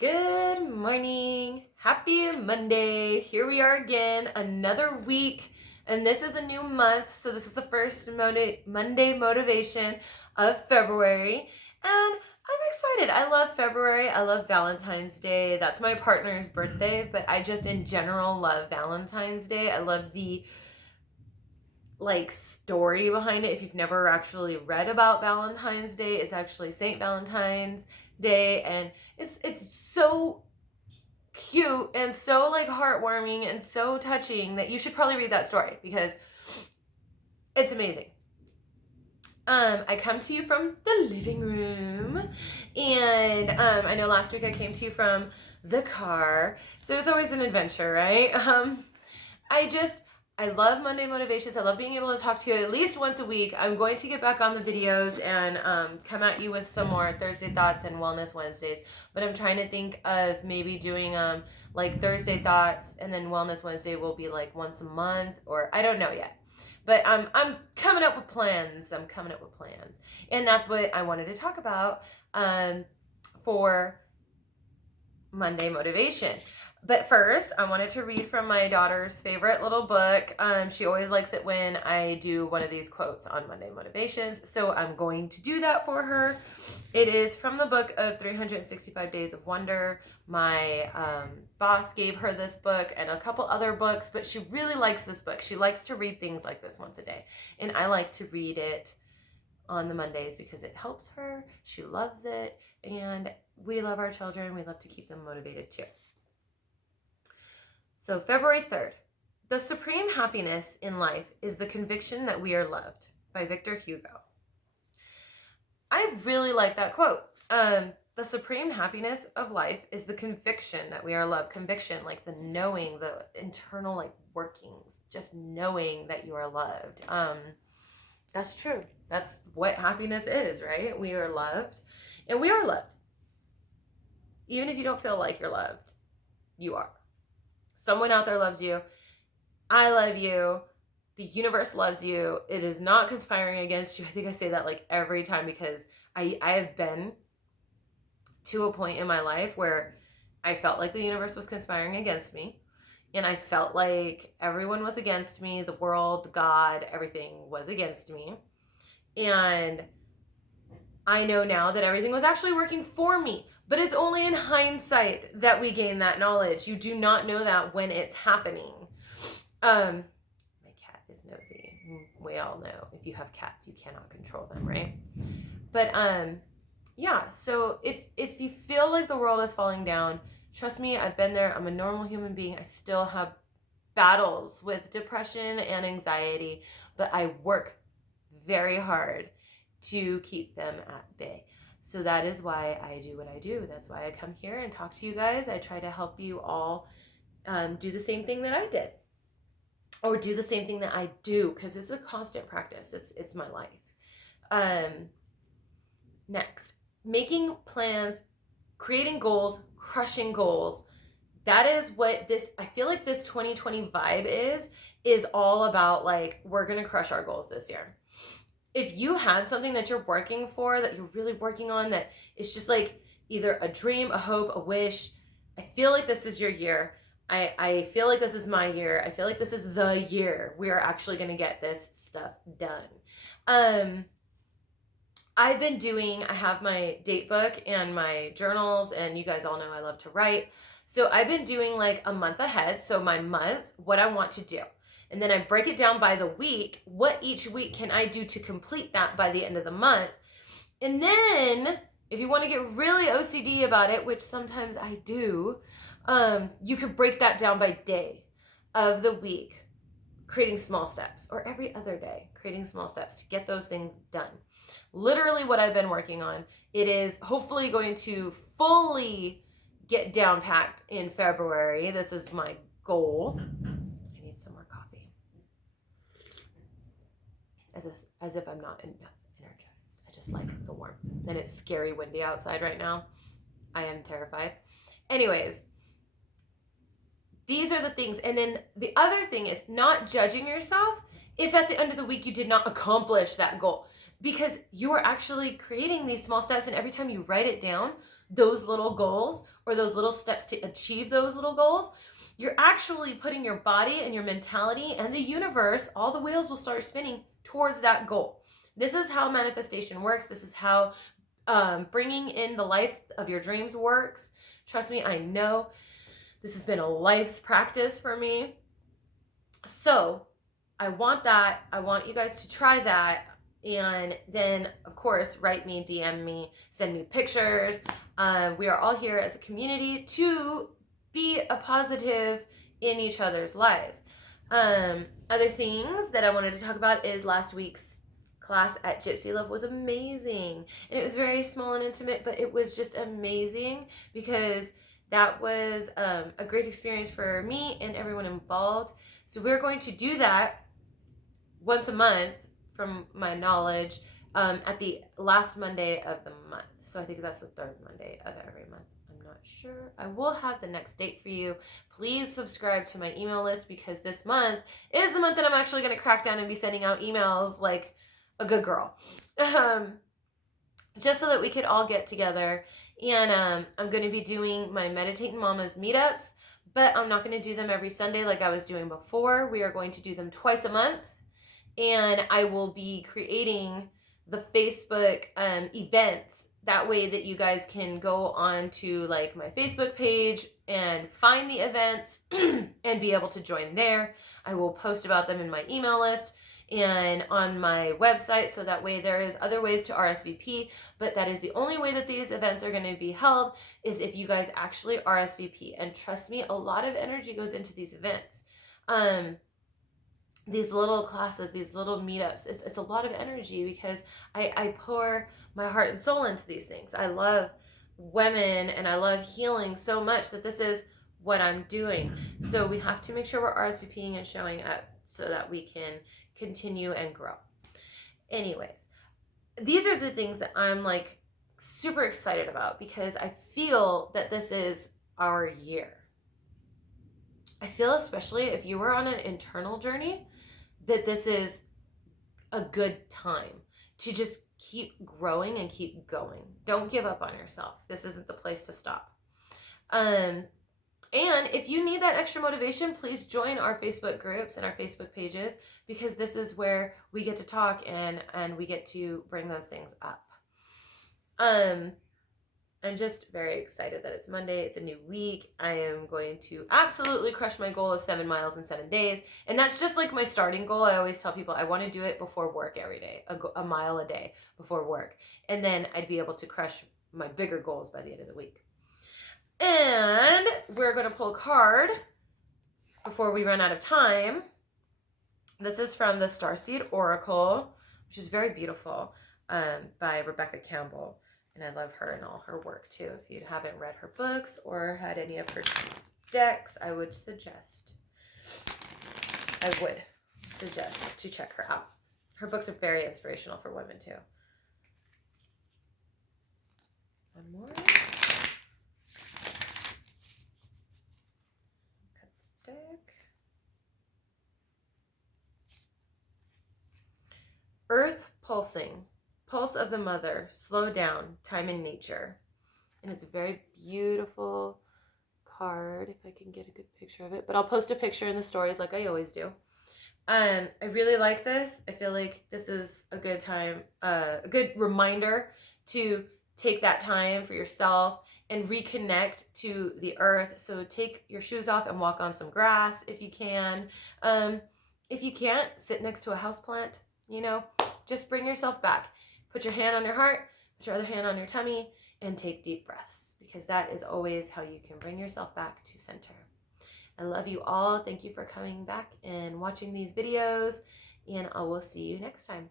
Good morning. Happy Monday. Here we are again, another week, and this is a new month. So this is the first Monday motivation of February, and I'm excited. I love February. I love Valentine's Day. That's my partner's birthday, but I just in general love Valentine's Day. I love the story behind it. If you've never actually read about Valentine's Day, it's actually Saint Valentine's Day, and it's so cute and so heartwarming and so touching that you should probably read that story because it's amazing. I come to you from the living room, and I know last week I came to you from the car, so it's always an adventure, right? I love Monday motivations. I love being able to talk to you at least once a week. I'm going to get back on the videos and come at you with some more Thursday thoughts and Wellness Wednesdays. But I'm trying to think of maybe doing Thursday thoughts, and then Wellness Wednesday will be once a month, or I don't know yet. But I'm coming up with plans. And that's what I wanted to talk about for Monday motivation. But first, I wanted to read from my daughter's favorite little book. She always likes it when I do one of these quotes on Monday motivations, so I'm going to do that for her. It is from the book of 365 Days of Wonder. My boss gave her this book and a couple other books, but she really likes this book. She likes to read things like this once a day, and I like to read it on the Mondays because it helps her. She loves it, and we love our children. We love to keep them motivated too. So February 3rd, the supreme happiness in life is the conviction that we are loved, by Victor Hugo. I really like that quote. The supreme happiness of life is the conviction that we are loved. Conviction, like the knowing, the internal workings, just knowing that you are loved. That's true. That's what happiness is, right? We are loved, and we are loved. Even if you don't feel like you're loved, you are. Someone out there loves you. I love you. The universe loves you. It is not conspiring against you. I think I say that every time because I have been to a point in my life where I felt like the universe was conspiring against me. And I felt like everyone was against me. The world, God, everything was against me. And I know now that everything was actually working for me, but it's only in hindsight that we gain that knowledge. You do not know that when it's happening. My cat is nosy. We all know if you have cats, you cannot control them, right? But yeah, so if you feel like the world is falling down, trust me, I've been there. I'm a normal human being. I still have battles with depression and anxiety, but I work very hard to keep them at bay. So that is why I do what I do. That's why I come here and talk to you guys. I try to help you all do the same thing that I did, or do the same thing that I do, because it's a constant practice. It's my life. Next, making plans, creating goals, crushing goals. That is what I feel like this 2020 vibe is all about. We're gonna crush our goals this year. If you had something that you're working for, that you're really working on, that it's just either a dream, a hope, a wish, I feel like this is your year. I feel like this is my year. I feel like this is the year we are actually going to get this stuff done. I have my date book and my journals, and you guys all know I love to write. So I've been doing a month ahead. So my month, what I want to do. And then I break it down by the week. What each week can I do to complete that by the end of the month? And then if you want to get really OCD about it, which sometimes I do, you could break that down by day of the week, creating small steps, or every other day, creating small steps to get those things done. Literally what I've been working on. It is hopefully going to fully get down packed in February. This is my goal. I need some more coffee. As if I'm not enough energized. I just like the warmth. And it's scary windy outside right now. I am terrified. Anyways, these are the things. And then the other thing is not judging yourself if at the end of the week you did not accomplish that goal. Because you are actually creating these small steps, and every time you write it down, those little goals or those little steps to achieve those little goals, you're actually putting your body and your mentality and the universe, all the wheels will start spinning towards that goal. This is how manifestation works. This is how bringing in the life of your dreams works. Trust me, I know this has been a life's practice for me. So I want that. I want you guys to try that. And then, of course, write me, DM me, send me pictures. We are all here as a community to be a positive in each other's lives. Other things that I wanted to talk about is last week's class at Gypsy Love was amazing. And it was very small and intimate, but it was just amazing because that was a great experience for me and everyone involved. So we're going to do that once a month, from my knowledge, at the last Monday of the month. So I think that's the third Monday of every month. I'm not sure. I will have the next date for you. Please subscribe to my email list because this month is the month that I'm actually going to crack down and be sending out emails like a good girl. Just so that we could all get together. And I'm going to be doing my Meditating Mamas meetups, but I'm not going to do them every Sunday like I was doing before. We are going to do them twice a month. And I will be creating the Facebook events. That way that you guys can go on to like my Facebook page and find the events and be able to join there. I will post about them in my email list and on my website, so that way there is other ways to RSVP, but that is the only way that these events are going to be held, is if you guys actually RSVP. And trust me, a lot of energy goes into these events. These little classes, these little meetups, it's a lot of energy because I pour my heart and soul into these things. I love women and I love healing so much that this is what I'm doing. So we have to make sure we're RSVPing and showing up so that we can continue and grow. Anyways, these are the things that I'm like super excited about because I feel that this is our year. I feel, especially if you were on an internal journey, that this is a good time to just keep growing and keep going. Don't give up on yourself. This isn't the place to stop. And if you need that extra motivation, please join our Facebook groups and our Facebook pages, because this is where we get to talk and we get to bring those things up. I'm just very excited that it's Monday. It's a new week. I am going to absolutely crush my goal of 7 miles in 7 days. And that's just like my starting goal. I always tell people I want to do it before work every day, a mile a day before work. And then I'd be able to crush my bigger goals by the end of the week. And we're going to pull a card before we run out of time. This is from the Starseed Oracle, which is very beautiful, by Rebecca Campbell. And I love her and all her work too. If you haven't read her books or had any of her decks, I would suggest to check her out. Her books are very inspirational for women too. One more. Cut the deck. Earth pulsing. Pulse of the Mother, slow down, time in nature. And it's a very beautiful card, if I can get a good picture of it. But I'll post a picture in the stories like I always do. I really like this. I feel like this is a good time, a good reminder to take that time for yourself and reconnect to the earth. So take your shoes off and walk on some grass if you can. If you can't, sit next to a houseplant, just bring yourself back. Put your hand on your heart, put your other hand on your tummy, and take deep breaths, because that is always how you can bring yourself back to center. I love you all. Thank you for coming back and watching these videos, and I will see you next time.